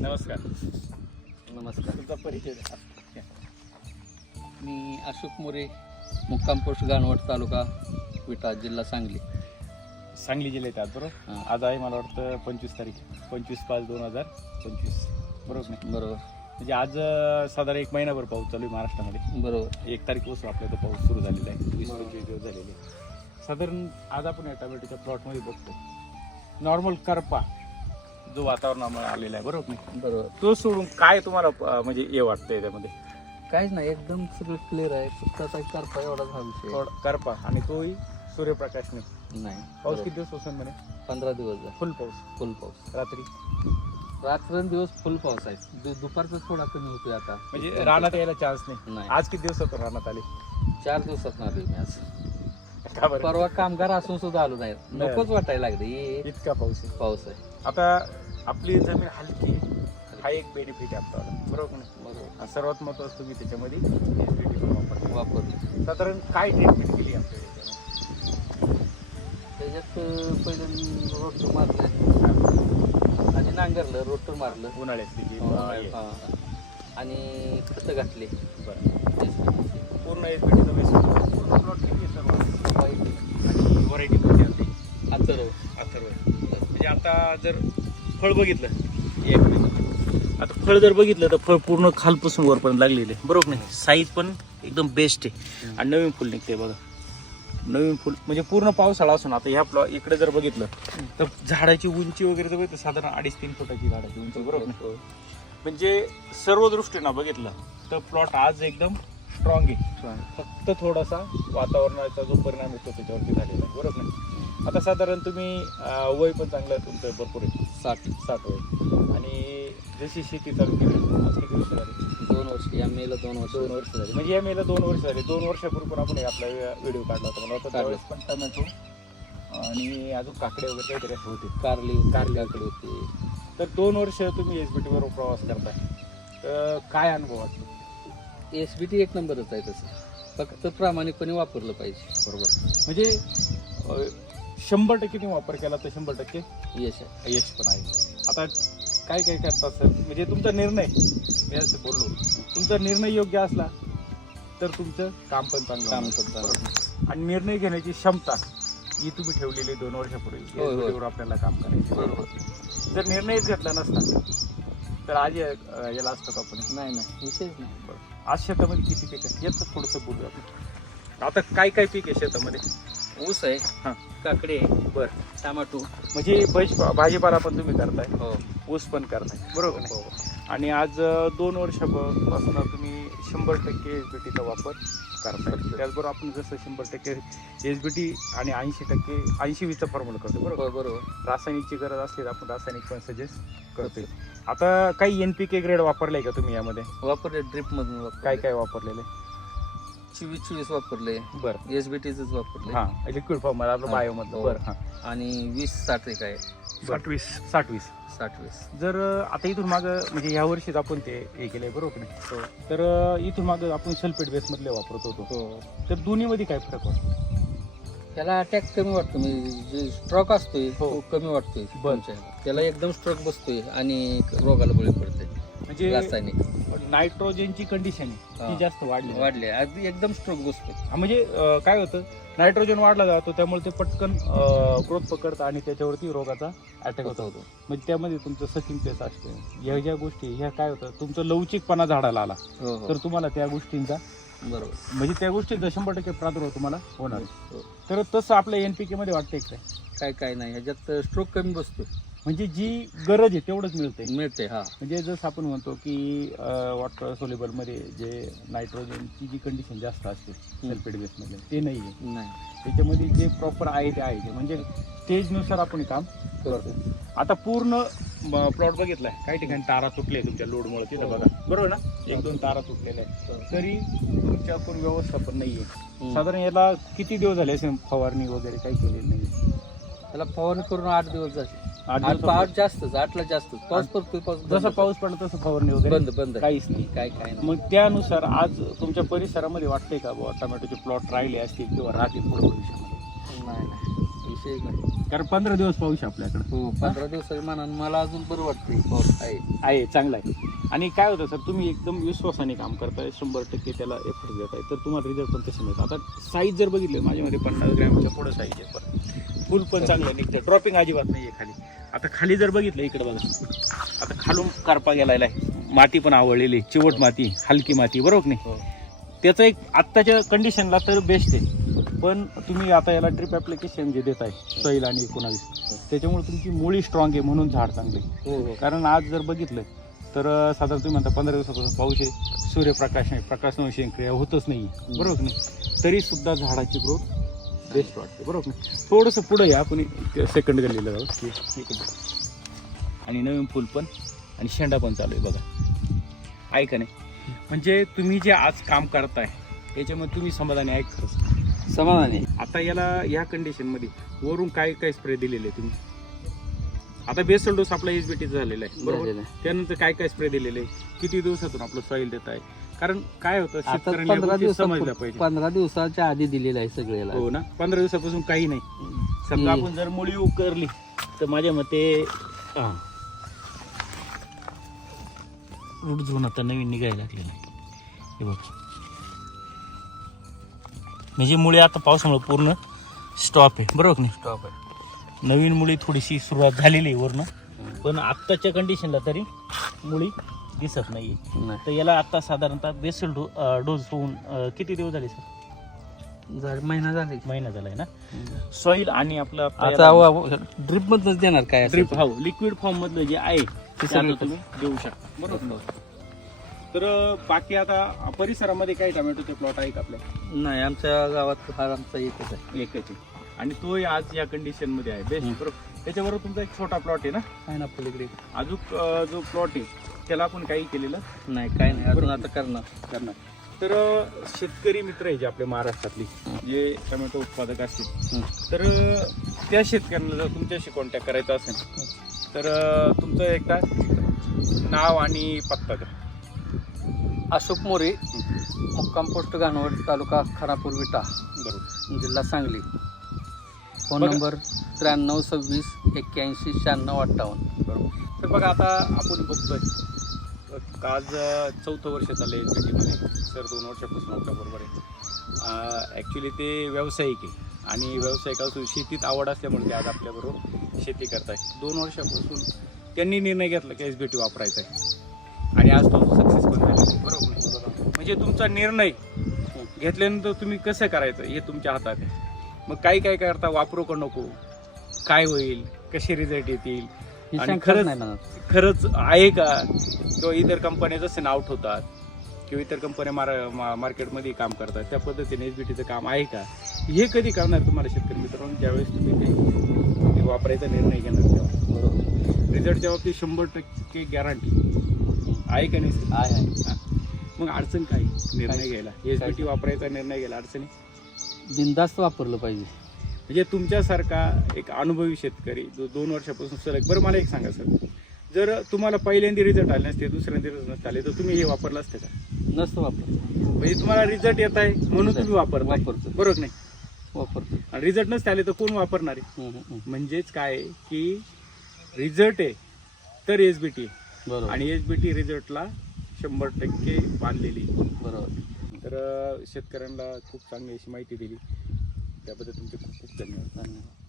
नमस्कार. नमस्कार. तुमचा परिचय द्या. मी अशोक मोरे मुक्काम पोस्ट गाणवट तालुका विटा जिल्हा सांगली. सांगली जिल्ह्यात आहात बरोबर. आज आहे मला वाटतं पंचवीस तारीख. पंचवीस पाच दोन हजार पंचवीस. बरोबर नाही? बरोबर. म्हणजे आज साधारण एक महिनाभर पाऊस चालू आहे महाराष्ट्रामध्ये. बरोबर. एक तारखेपासून आपल्या इथं पाऊस सुरू झालेला आहे. वीस. पंचवीस दिवस झालेले आहे. साधारण आज आपण या टोमॅटोच्या प्लॉटमध्ये बघतो. नॉर्मल करपा. जो वातावरणामुळे आलेला आहे बरोबर नाही? बरोबर. तो सोडून काय तुम्हाला अं, म्हणजे हे वाटतं त्यामध्ये? काहीच नाही एकदम सगळं क्लिअर आहे. फक्त आता करपा एवढा हा विषय थोडा करपा आणि तोही सूर्यप्रकाश नाही. नाही पाऊस. किती दिवस होसन म्हणे? पंधरा दिवस झाले. फुल पाऊस. फुल पाऊस. रात्री? रात्रंदिवस फुल पाऊस आहे. दु- दुपारचा थोडा कमी होतोय आता. म्हणजे रानात यायला चान्स नाही. नाही. आज किती दिवस होतो रानात आले? चार दिवसात आलोय मी आज. का बरं? परवा कामगार असून सुद्धा आलो नाही. नकोच वाटायला लागले. हे इतका पाऊस आहे. पाऊस आहे. आता आपली जमीन हलकी आहे. हा एक बेनिफिट आहे आपल्याला. बरोबर नाही? बरोबर. आणि सर्वात महत्वाचं तुम्ही त्याच्यामध्ये SBT पण वापरता. वापरले. साधारण काय ट्रीटमेंट केली आपल्या याच्यामध्ये? त्याच्यात अं, पहिलं रोटर मारलं. आणि नांगरलं रोटर मारलं. उन्हाळ्यातली जी हा, आहे. हा. आणि खतं घातले. बरं. पूर्ण एसबीटीचं बेस पूर्ण प्लॉट किती आहे सर्व? आणि व्हरायटी कोणती असते अथर्व. अथर्व. म्हणजे आता जर फळ बघितलं. एक मिनिट. आता फळ जर बघितलं तर फळ पूर्ण खालपासून वरपर्यंत लागलेले आहे. बरोबर नाही? साईज पण एकदम बेस्ट आहे. आणि नवीन फुल निघते बघा. नवीन फुल म्हणजे पूर्ण पावसाळा असून आता ह्या प्लॉ इकडे जर बघितलं तर झाडाची उंची वगैरे जर बघितलं साधारण अडीच तीन फुटाची झाडाची उंची बरोबर ना? म्हणजे सर्व दृष्टीनं बघितलं तर प्लॉट आज एकदम स्ट्रॉंग आहे. फक्त थोडासा वातावरणाचा जो परिणाम येतो त्याच्यावरती झालेला आहे. बरोबर नाही? आता साधारण तुम्ही वय पण चांगलं आहे तुमचं भरपूर आहे. साठ. साठ वय. आणि जशी शेती चालू केली आज किती वर्ष झाली? दोन वर्ष या मेला दोन वर्ष. दोन वर्ष झाली. म्हणजे या मेला दोन वर्ष झाली. दोन वर्षापूर्वी पण आपण आपला व्हिडिओ काढला होता. मला. त्यावेळेस पण टोमॅटो आणि अजून काकडे वगैरे काहीतरी असे होते. कारली कारली. कारल्याकडे होते. तर दोन वर्ष तुम्ही एस बी टीवर प्रवास करताय. तर काय अनुभव वाटतो एस बी टी एक नंबरच आहे तसं. फक्त प्रामाणिकपणे वापरलं पाहिजे. बरोबर. म्हणजे अं, शंभर टक्के तुम्ही वापर केला तर शंभर टक्के यश आहे. यश पण आहे. आता काय काय करतात सर? म्हणजे तुमचा निर्णय मी असं बोललो. तुमचा निर्णय योग्य असला तर तुमचं काम पण चांगलं काम होणार. पण चांगलं. बरोबर. आणि निर्णय घेण्याची क्षमता ही तुम्ही ठेवलेली दोन वर्षापूर्वी. होय, होय. याच्यावर आपल्याला काम करायचं. बरोबर. जर निर्णयच घेतला नसता तर आज या- याला असतात आपण? नाही नाही. विषयच नाही. आज शेतामध्ये किती पीक आहे? याचं थोडंसं बोलूया आपण. आता काय काय पीक आहे शेतामध्ये? ऊस आहे हां. काकडे आहे बर. टमाटो. म्हणजे भाजी भाजीपाला पण तुम्ही करताय? हो. ऊस पण करताय. बरोबर नाही आणि आज दोन वर्षापासून तुम्ही शंभर टक्के एस बी टीचा वापर करताय. त्याचबरोबर आपण जसं शंभर टक्के एस बी टी आणि ऐंशी टक्के ऐंशी वीसचा फॉर्म्युला करतो बरोबर? हो बरोबर. रासायनिकची गरज असली तर आपण रासायनिक पण सजेस्ट करतोय. आता काही एन पी के ग्रेड वापरले का तुम्ही यामध्ये? वापरले ड्रिप मधून वापरले काय काय वापरलेले? चोवीस चोवीस वापरले बरं. एस बी टीच वापरले हां लिक्विड फॉर्म आपलं. बायोमधलं. बरं हां. आणि वीस साठ एक आहे साठ वीस साठ वीस साठ वीस जर आता इथून मागं म्हणजे ह्या वर्षीच आपण ते हे केलंय बरोबर की नाही? तर अ, इथून मागं आपण सल्फेट बेसमधले वापरत होतो. हो. तर दोन्हीमध्ये काय फरक वाटतो? त्याला अटॅक कमी वाटतो. म्हणजे जे स्ट्रोक असतोय हो. तो कमी वाटतोय बर. तुमच्या ह्याला. त्याला एकदम स्ट्रोक बसतोय आणि रोगाला बळी पडते म्हणजे रासायनिक. नायट्रोजनची कंडिशन आहे. ती. जास्त वाढली. आहे. वाढले. अगदी एकदम स्ट्रोक बसतो हा, म्हणजे अ, काय होतं? नायट्रोजन वाढला जातो त्यामुळे ते पटकन ग्रोथ पकडतं आणि त्याच्यावरती रोगाचा अटॅक होतो. होतो म्हणजे त्यामध्ये तुमचं सचिन पेस असते. ह्या ज्या गोष्टी ह्या काय होतं? तुमचं लवचिकपणा झाडाला आला. हो हो. तर तुम्हाला त्या गोष्टींचा बरोबर. म्हणजे त्या गोष्टींचा शंभर टक्के प्रादुर्भाव तुम्हाला होणार. हो. तर तसं आपल्या एनपीके मध्ये वाटतंय काय काय काय नाही. ह्याच्यात स्ट्रोक कमी बसतो म्हणजे जी गरज आहे तेवढंच मिळते मिळते हा. म्हणजे जसं आपण म्हणतो की वॉटर सोलेबलमध्ये जे नायट्रोजनची जी कंडिशन जास्त असते सल्फेट बेसमध्ये ते नाही आहे नाही. त्याच्यामध्ये जे प्रॉपर आहे ते आहे ते म्हणजे स्टेजनुसार आपण काम करतो आता पूर्ण प्लॉट बघितलाय. काही ठिकाणी तारा तुटले तुमच्या लोडमुळे तिथं हो. बघा. बरोबर ना? एक दोन तारा तुटलेल्या आहेत. तरी तुमच्याकडून व्यवस्थापन नाहीये. हम्म. साधारण याला किती दिवस झाले असेल फवारणी वगैरे काही केलेली नाही त्याला फवारणी करून आठ दिवस झाले. आठ आठ जास्तच आठला जास्त. पाऊस पडतोय पाऊस जसं बंद. पाऊस पडला तसं फवारणी वगैरे बंद बंद. काहीच नाही. काय काय नाही. मग त्यानुसार आज तुमच्या परिसरामध्ये वाटतंय का बुवा टोमॅटोचे प्लॉट राहिले असतील किंवा राहतील पुढे भविष्यामध्ये? नाही, नाही. विषय नाही. कारण पंधरा दिवस पाऊस आहे आपल्याकडे. हो पंधरा दिवसाच्या मानानं मला अजून बरं वाटतंय पाऊस आहे. आहे चांगला आहे. आणि काय होतं सर तुम्ही एकदम विश्वासाने काम करताय. शंभर टक्के त्याला एफर्ट देत आहे तर तुम्हाला रिझल्ट पण तसे मिळतात. आता साईज जर बघितलं माझ्यामध्ये पन्नास ग्रॅमच्या पुढं साईज आहे. पण फुल पण चांगलं निघतं ड्रॉपिंग अजिबात नाही आहे खाली. आता खाली जर बघितलं इकडे बघा. आता खालून करपा गेलेला आहे. माती पण आवडलेली चिवट माती हलकी माती बरोबर नाही? हो. त्याचं एक आत्ताच्या कंडिशनला तर बेस्ट आहे. पण तुम्ही आता याला ड्रिप ॲप्लिकेशन जे देत आहे सैल आणि एकोणावीस त्याच्यामुळे तुमची मुळी स्ट्रॉंग आहे म्हणून झाड चांगले आहे. हो हो. कारण आज जर बघितलं तर साधारण तुम्ही म्हणता पंधरा दिवसापासून पाऊस आहे सूर्यप्रकाश आहे प्रकाश क्रिया होतच नाही बरोबर नाही? तरी सुद्धा झाडाची ग्रोथ बेस्ट वाटते बरोबर? थोडंसं पुढं या आपण सेकंड गल्लीला जाऊ. की इकडं. आणि नवीन फुल पण आणि शेंडा पण चालू आहे बघा. आहे का नाही? म्हणजे तुम्ही जे आज काम करताय याच्यामध्ये तुम्ही समाधानी आहे खरंच समाधानी. आता याला या कंडिशनमध्ये वरून काय काय स्प्रे दिलेले आहे तुम्ही? आता बेसल डोस आपला एच बी टी झालेला आहे बरोबर. त्यानंतर काय काय स्प्रे दिलेले आहे? किती दिवसातून आपलं सॉईल देत आहे कारण काय होतं? आता शेतकऱ्यांना या पंधरा गोष्टी समजल्या दिवसा पाहिजे. पंधरा दिवसाच्या आधी दिलेलं आहे सगळ्याला. हो ना? पंधरा दिवसापासून काही नाही. समजा. आपण जर मुळी उकरली तर माझ्या मते रूट झोन आता नवीन निघायला लागलेला आहे हे बघ. म्हणजे मुळे आता पावसामुळे पूर्ण स्टॉप आहे. बरोबर की नाही? स्टॉप आहे. नवीन मुळी थोडीशी सुरुवात झालेली आहे वरनं. पण आत्ताच्या कंडिशनला तरी मुळी दिसत नाही नाही. तर याला आता साधारणतः बेसल डो डोस होऊन अं, किती दिवस झाले सर? महिना झाले. महिना झालाय ना? सॉईल आणि आपलं आता ड्रिप मधनच देणार काय असेल ड्रिप हो लिक्विड फॉर्म मधलं जे आहे ते सगळं सगळं तुम्ही देऊ शकता. बरोबर? तर अं, बाकी आता परिसरामध्ये काही टोमॅटोचे प्लॉट आहे का आपल्या? ते. नाही आमच्या गावात फार आमचा एकच आहे. एकच आहे. आणि तो आज या कंडिशनमध्ये आहे. बेस्ट. बरोबर. त्याच्याबरोबर तुमचा एक छोटा प्लॉट आहे ना? आहे ना पलीकडे. अजून अं, जो प्लॉट आहे त्याला आपण काही केलेलं नाही काय नाही. अजून आता करणार. करणार. तर अं, शेतकरी मित्र आहे जे आपले महाराष्ट्रातली जे टोमॅटो उत्पादक असतील. तर अं, त्या शेतकऱ्यांना जर तुमच्याशी कॉन्टॅक्ट करायचा असेल तर अं, तुमचं एकदा नाव आणि पत्ता द्या. अशोक मोरे मुक्काम पोस्ट घाणवड तालुका खानापूर विटा. बरोबर. जिल्हा सांगली. फोन बघा. नंबर त्र्याण्णव सव्वीस एक्क्याऐंशी शहाण्णव अठ्ठावन्न. बरोबर. तर बघा आता आपण बघतोय आज चौथं वर्ष चाललं आहे मध्ये सर दोन वर्षापासून आपल्या बरोबर आहे ॲक्च्युली ते व्यावसायिक आहे आणि व्यावसायिक असून शेतीत आवड असल्यामुळे ते आज आपल्याबरोबर शेती करताय दोन वर्षापासून त्यांनी निर्णय घेतला की एस बी टी वापरायचा आहे. आणि आज तो सक्सेस पण झाला. बरोबर म्हणजे तुमचा निर्णय घेतल्यानंतर तुम्ही कसं करायचं हे तुमच्या हातात आहे. मग काही काय करता? वापरू का नको? काय होईल? कसे रिझल्ट येतील? आणि खरंच- खरंच आहे का? किंवा इतर कंपन्या जसे आउट होतात किंवा इतर कंपन्या मार मा- मार्केटमध्ये काम करतात त्या पद्धतीने एस बी टीचं काम आहे का? हे कधी करणार तुम्हाला शेतकरी मित्रांनो? ज्यावेळेस तुम्ही ते वापरायचा निर्णय घेणार तेव्हा. रिझल्टच्या बाबतीत शंभर टक्के गॅरंटी आहे का नाही? आहे आहे. मग अडचण काय? निर्णय? घ्यायला. एस बी टी वापरायचा निर्णय घ्यायला अडचणी बिनधास्त वापरलं पाहिजे. म्हणजे तुमच्यासारखा एक अनुभवी शेतकरी जो दोन वर्षापासून सलग बरं मला एक सांगा सर. जर तुम्हाला पहिल्यांदा रिझल्ट आले नसते दुसऱ्यांदा रिझल्ट नसते आले तर तुम्ही हे वापरलं असते का? नसतं वापर म्हणजे तुम्हाला रिझल्ट येत आहे म्हणून तुम्ही वापरता वापरतो. बरोबर नाही? वापरतो आणि रिझल्ट नसते आले तर कोण वापरणार आहे? हम्म, हम्म, हम्म. म्हणजेच काय आहे की रिझल्ट आहे तर एस बी टी बरोबर. आणि एस बी टी रिझल्टला शंभर टक्के बांधलेली बरोबर. तर अं, शेतकऱ्यांना खूप चांगली अशी माहिती दिली. त्याबद्दल तुमचे खूप खूप धन्यवाद. धन्यवाद.